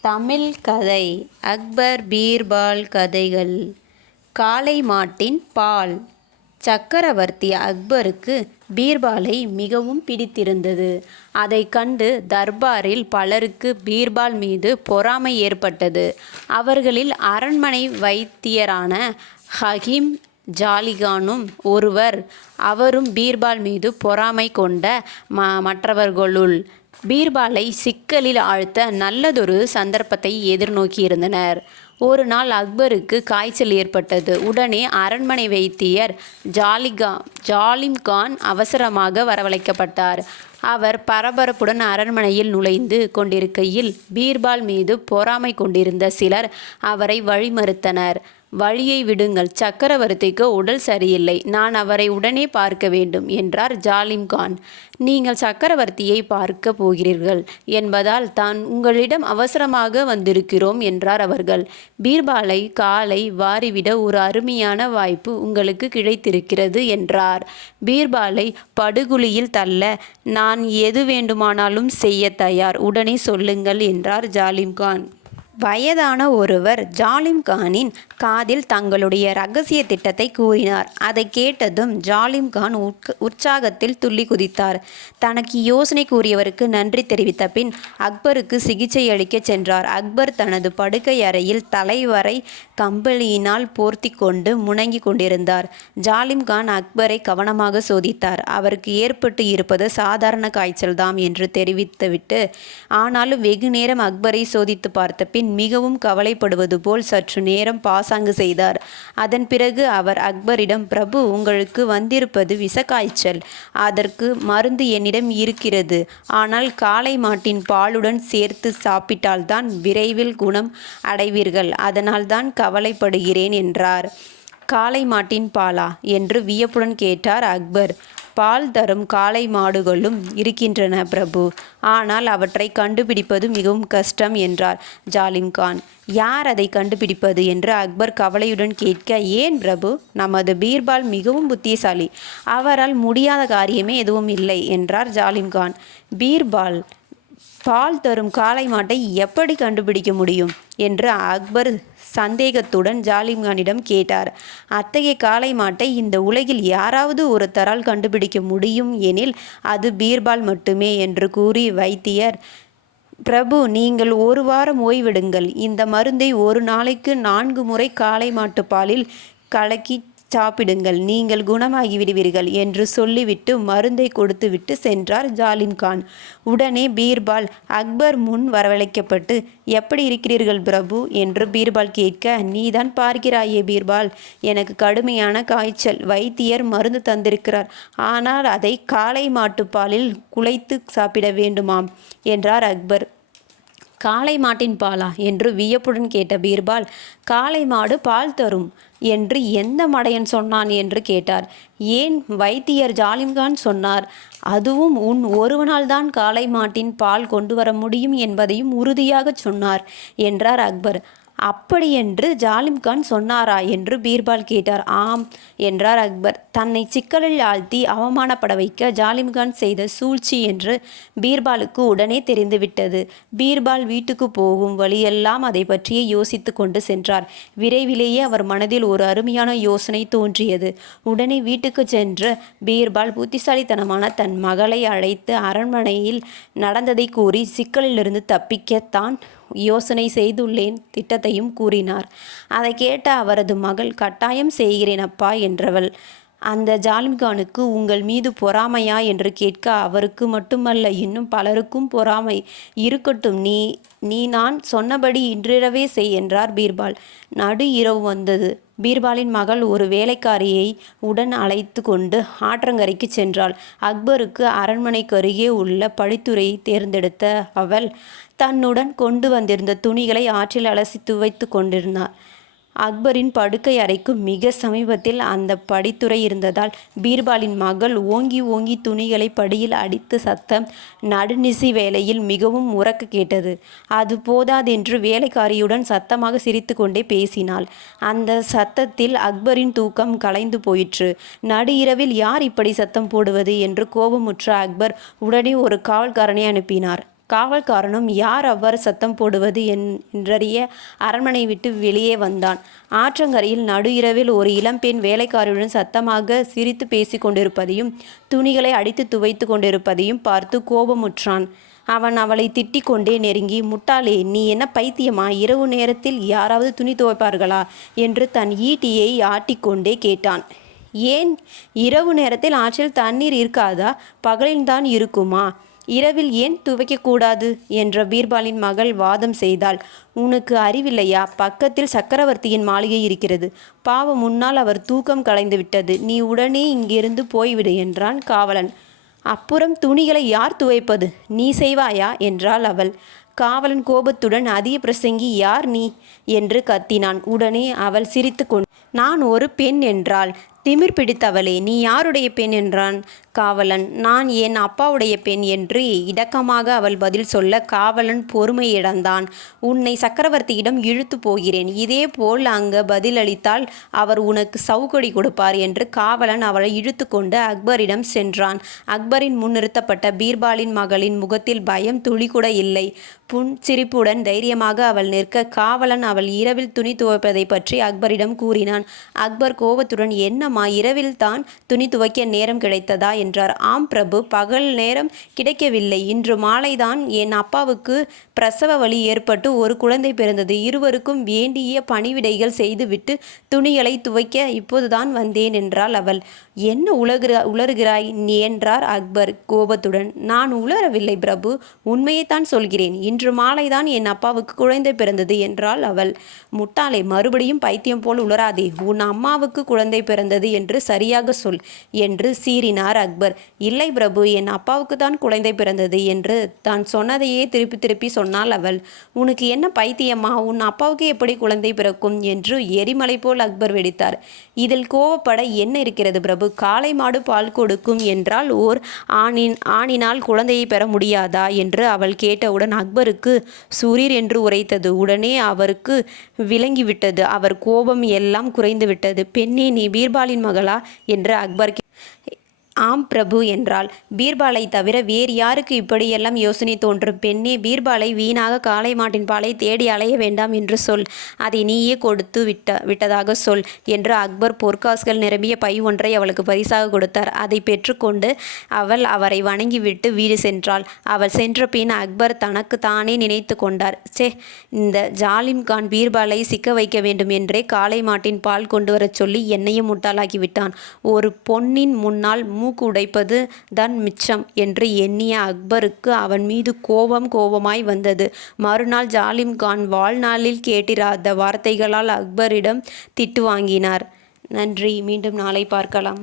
தமிழ் கதை அக்பர் பீர்பால் கதைகள். காளை மாட்டின் பால். சக்கரவர்த்தி அக்பருக்கு பீர்பாலை மிகவும் பிடித்திருந்தது. அதைக் கண்டு தர்பாரில் பலருக்கு பீர்பால் மீது பொறாமை ஏற்பட்டது. அவர்களில் அரண்மனை வைத்தியரான ஹகிம் ஜாலிகானும் ஒருவர் அவரும் பீர்பால் மீது பொறாமை கொண்ட ம மற்றவர்களுள் பீர்பாலை சிக்கலில் ஆழ்த்த நல்லதொரு சந்தர்ப்பத்தை எதிர்நோக்கியிருந்தனர் ஒரு நாள் அக்பருக்கு காய்ச்சல் ஏற்பட்டது. உடனே அரண்மனை வைத்தியர் ஜாலிகா ஜாலிம்கான் அவசரமாக வரவழைக்கப்பட்டார். அவர் பரபரப்புடன் அரண்மனையில் நுழைந்து கொண்டிருக்கையில் பீர்பால் மீது பொறாமை கொண்டிருந்த சிலர் அவரை வழிமறுத்தனர். வழியை விடுங்கள். சக்கரவர்த்திக்கு உடல் சரியில்லை. நான் அவரை உடனே பார்க்க வேண்டும் என்றார் ஜாலிம்கான் நீங்கள் சக்கரவர்த்தியை பார்க்க போகிறீர்கள் என்பதால் தான் உங்களிடம் அவசரமாக வந்திருக்கிறோம் என்றார் அவர்கள். பீர்பாலை காலை வாரிவிட ஒரு அருமையான வாய்ப்பு உங்களுக்கு கிடைத்திருக்கிறது என்றார். பீர்பாலை படுகுழியில் தள்ள நான் எது வேண்டுமானாலும் செய்ய தயார். உடனே சொல்லுங்கள் என்றார் ஜாலிம்கான் வயதான ஒருவர் ஜாலிம் கானின் காதில் தங்களுடைய ரகசிய திட்டத்தை கூறினார். அதை கேட்டதும் ஜாலிம் கான் உற்சாகத்தில் துள்ளி குதித்தார். தனக்கு யோசனை கூறியவருக்கு நன்றி தெரிவித்த பின் அக்பருக்கு சிகிச்சை அளிக்க சென்றார். அக்பர் தனது படுக்கை அறையில் தலைவரை கம்பளியினால் போர்த்தி கொண்டு முணங்கி கொண்டிருந்தார். ஜாலிம் கான் அக்பரை கவனமாக சோதித்தார். அவருக்கு ஏற்பட்டு இருப்பது சாதாரண காய்ச்சல்தாம் என்று தெரிவித்துவிட்டு ஆனாலும் வெகு நேரம் அக்பரை சோதித்து பார்த்த பின் மிகவும் கவலைப்படுவது போல் சற்று நேரம் பாசாங்கு செய்தார். அதன் பிறகு அவர் அக்பரிடம் பிரபு உங்களுக்கு வந்திருப்பது விசக்காய்ச்சல். அதற்கு மருந்து என்னிடம் இருக்கிறது. ஆனால் காளை மாட்டின் பாலுடன் சேர்த்து சாப்பிட்டால்தான் விரைவில் குணம் அடைவீர்கள். அதனால்தான் கவலைப்படுகிறேன் என்றார். காளை மாட்டின் பாலா? என்று வியப்புடன் கேட்டார் அக்பர். பால் தரும் காளை மாடுகளும் இருக்கின்றன பிரபு. ஆனால் அவற்றை கண்டுபிடிப்பது மிகவும் கஷ்டம் என்றார் ஜாலிம்கான் யார் அதை கண்டுபிடிப்பது என்று அக்பர் கவலையுடன் கேட்க ஏன் பிரபு? நமது பீர்பால் மிகவும் புத்திசாலி. அவரால் முடியாத காரியமே எதுவும் இல்லை என்றார் ஜாலிம்கான் பீர்பால் பால் தரும் காளை மாட்டை எப்படி கண்டுபிடிக்க முடியும்? என்று அக்பர் சந்தேகத்துடன் ஜாலிம்கானிடம் கேட்டார். அத்தகைய காளை மாட்டை இந்த உலகில் யாராவது ஒருத்தரால் கண்டுபிடிக்க முடியும் எனில் அது பீர்பால் மட்டுமே என்று கூறி வைத்தியர். பிரபு நீங்கள் ஒரு வாரம் ஓய்விடுங்கள். இந்த மருந்தை ஒரு நாளைக்கு நான்கு முறை காளை மாட்டு பாலில் கலக்கி சாப்பிடுங்கள் நீங்கள் குணமாகி விடுவீர்கள் என்று சொல்லிவிட்டு மருந்தை கொடுத்துவிட்டு சென்றார் ஜாலிம்கான் உடனே பீர்பால் அக்பர் முன் வரவழைக்கப்பட்டு எப்படி இருக்கிறீர்கள் பிரபு? என்று பீர்பால் கேட்க நீதான் பார்க்கிறாயே பீர்பால் எனக்கு கடுமையான காய்ச்சல் வைத்தியர் மருந்து தந்திருக்கிறார் ஆனால் அதை காளை மாட்டுப்பாலில் குலைத்து சாப்பிட வேண்டுமாம் என்றார் அக்பர். காளை மாட்டின் பாலா என்று வியப்புடன் கேட்ட பீர்பால் காளை மாடு பால் தரும் என்று எந்த மடையன் சொன்னான் என்று கேட்டார். ஏன்? வைத்தியர் ஜாலிம்கான் சொன்னார். அதுவும் உன் ஒருவனால் தான் காளை மாட்டின் பால் கொண்டு வர முடியும் என்பதையும் உறுதியாகச் சொன்னார் என்றார் அக்பர். அப்படியென்று ஜாலிம்கான் சொன்னாரா? என்று பீர்பால் கேட்டார். ஆம் என்றார் அக்பர். தன்னை சிக்கலில் ஆழ்த்தி அவமானப்பட வைக்க ஜாலிம்கான் செய்த சூழ்ச்சி என்று பீர்பாலுக்கு உடனே தெரிந்துவிட்டது. பீர்பால் வீட்டுக்கு போகும் வழியெல்லாம் அதை பற்றியே யோசித்து கொண்டு சென்றார். விரைவிலேயே அவர் மனதில் ஒரு அருமையான யோசனை தோன்றியது. உடனே வீட்டுக்கு சென்று பீர்பால் புத்திசாலித்தனமான தன் மகளை அழைத்து அரண்மனையில் நடந்ததை கூறி சிக்கலிலிருந்து தப்பிக்க தான் யோசனை செய்துள்ளேன் திட்டத்தையும் கூறினார். அதை கேட்ட அவரது மகள் கட்டாயம் செய்கிறேன் அப்பா என்றவள். அந்த ஜாலிம்கானுக்கு உங்கள் மீது பொறாமையா? என்று கேட்க அவருக்கு மட்டுமல்ல இன்னும் பலருக்கும் பொறாமை இருக்கட்டும். நீ நீ நான் சொன்னபடி இன்றிரவே செய் என்றார் பீர்பால். நடு இரவு வந்தது. பீர்பாலின் மகள் ஒரு வேலைக்காரியை உடன் அழைத்து கொண்டு ஆற்றங்கரைக்கு சென்றாள். அக்பருக்கு அரண்மனைக்கு அருகே உள்ள படித்துறையை தேர்ந்தெடுத்த அவள் தன்னுடன் கொண்டு வந்திருந்த துணிகளை ஆற்றில் அலசி துவைத்து கொண்டிருந்தார். அக்பரின் படுக்கை அறைக்கு மிக சமீபத்தில் அந்த படித்துறை இருந்ததால் பீர்பாலின் மகள் ஓங்கி ஓங்கி துணிகளை படியில் அடித்து சத்தம் நடுநிசி வேலையில் மிகவும் உறக்க கேட்டது. அது போதாதென்று வேலைக்காரியுடன் சத்தமாக சிரித்து கொண்டே பேசினாள். அந்த சத்தத்தில் அக்பரின் தூக்கம் கலைந்து போயிற்று. நடு இரவில் யார் இப்படி சத்தம் போடுவது? என்று கோபமுற்ற அக்பர் உடனே ஒரு காவல்காரனை அனுப்பினார். காவல்காரனும் யார் அவ்வாறு சத்தம் போடுவது? என்றறிய அரண்மனை விட்டு வெளியே வந்தான். ஆற்றங்கரையில் நடு இரவில் ஒரு இளம்பெண் வேலைக்காரியுடன் சத்தமாக சிரித்து பேசிக்கொண்டிருப்பதையும் துணிகளை அடித்து துவைத்து கொண்டிருப்பதையும் பார்த்து கோபமுற்றான். அவன் அவளை திட்டிக் கொண்டே நெருங்கி முட்டாளே நீ என்ன பைத்தியமா? இரவு நேரத்தில் யாராவது துணி துவைப்பார்களா? என்று தன் ஈட்டியை ஆட்டிக்கொண்டே கேட்டான். ஏன்? இரவு நேரத்தில் ஆற்றில் தண்ணீர் இருக்காதா? பகலில்தான் இருக்குமா? இரவில் ஏன் துவைக்கக்கூடாது? என்ற பீர்பாலின் மகள் வாதம் செய்தாள். உனக்கு அறிவில்லையா? பக்கத்தில் சக்கரவர்த்தியின் மாளிகை இருக்கிறது. பாவம் முன்னால் அவர் தூக்கம் கலைந்து விட்டது. நீ உடனே இங்கிருந்து போய்விடு என்றான் காவலன். அப்புறம் துணிகளை யார் துவைப்பது? நீ செய்வாயா? என்றாள் அவள். காவலன் கோபத்துடன் அதிக பிரசங்கி யார் நீ? என்று கத்தினான். உடனே அவள் சிரித்து கொண்டு நான் ஒரு பெண் என்றாள். திமிர் பிடித்தவளே நீ யாருடைய பெண் என்றான் காவலன். நான் என் அப்பாவுடைய பெண் என்று இடக்கமாக அவள் பதில் சொல்ல காவலன் பொறுமை இழந்தான். உன்னை சக்கரவர்த்தியிடம் இழுத்து போகிறேன். இதேபோல் அங்கு பதிலளித்தால் அவர் உனக்கு சவுக்கடி கொடுப்பார் என்று காவலன் அவளை இழுத்து கொண்டு அக்பரிடம் சென்றான். அக்பரின் முன் நிறுத்தப்பட்ட பீர்பாலின் மகளின் முகத்தில் பயம் துளி கூட இல்லை. புன் சிரிப்புடன் தைரியமாக அவள் நிற்க காவலன் அவள் இரவில் துணி துவைப்பதை பற்றி அக்பரிடம் கூறினான். அக்பர் கோபத்துடன் ஆமா இரவில் தான் துணி துவைக்க நேரம் கிடைத்ததா என்றார். ஆம் பிரபு பகல் நேரம் கிடைக்கவில்லை. இன்று மாலைதான் என் அப்பாவுக்கு பிரசவ வலி ஏற்பட்டு ஒரு குழந்தை பிறந்தது. இருவருக்கும் வேண்டிய பணிவிடைகள் செய்துவிட்டு துணிகளை துவைக்க இப்போதுதான் வந்தேன் என்றாள் அவள். என்ன உலகிற உளறுகிறாய் நீ என்றார் அக்பர் கோபத்துடன். நான் உளரவில்லை பிரபு. உண்மையைத்தான் சொல்கிறேன். இன்று மாலைதான் என் அப்பாவுக்கு குழந்தை பிறந்தது என்றாள் அவள். முட்டாளே மறுபடியும் பைத்தியம் போல் உளராதே உன் அம்மாவுக்கு குழந்தை பிறந்தது என்று சரியாக சொல் என்று சீறினார் அக்பர். இல்லை பிரபு என் அப்பாவுக்கு தான் குழந்தை பிறந்தது என்று தான் சொன்னதையே திருப்பி திருப்பி சொன்னாள் அவள். உனக்கு என்ன பைத்தியமா? உன் அப்பாவுக்கு எப்படி குழந்தை பிறக்கும்? என்று எரிமலை போல் அக்பர் வெடித்தார். இதில் கோவப்பட என்ன இருக்கிறது பிரபு? காளை மாடு பால் கொடுக்கும் என்றால் ஓர் ஆணின் ஆணினால் குழந்தையை பெற முடியாதா? என்று அவள் கேட்டவுடன் அக்பருக்கு சுரீர் என்று உரைத்தது. உடனே அவருக்கு விளங்கிவிட்டது. அவர் கோபம் எல்லாம் குறைந்துவிட்டது. பெண்ணே நீ பீர்பால் பீர்பாலின் மகளா? என்று அக்பர் கே- ஆம் பிரபு என்றாள். பீர்பாலை தவிர வேறு யாருக்கு இப்படியெல்லாம் யோசனை தோன்றும்? பெண்ணே பீர்பாலை வீணாக காளை மாட்டின் பாலை தேடி அலைய வேண்டாம் என்று சொல். அதை நீயே கொடுத்து விட்ட விட்டதாக சொல் என்று அக்பர் பொற்காசுகள் நிரம்பிய பை ஒன்றை அவளுக்கு பரிசாக கொடுத்தார். அதை பெற்றுக்கொண்டு அவள் அவரை வணங்கிவிட்டு வீடு சென்றாள். அவள் சென்ற பின் அக்பர் தனக்கு தானே நினைத்து கொண்டார். சே இந்த ஜாலிம் கான் பீர்பாலை சிக்க வைக்க வேண்டும் என்றே காளை மாட்டின் பால் கொண்டு வரச் சொல்லி என்னையும் முட்டாளாக்கி விட்டான். ஒரு பொன்னின் முன்னால் மூக்கு உடைப்பது தான் மிச்சம் என்று எண்ணிய அக்பருக்கு அவன் மீது கோபம் கோபமாய் வந்தது. மறுநாள் ஜாலிம் கான் வாழ்நாளில் கேட்டிராத வார்த்தைகளால் அக்பரிடம் திட்டு வாங்கினார். நன்றி. மீண்டும் நாளை பார்க்கலாம்.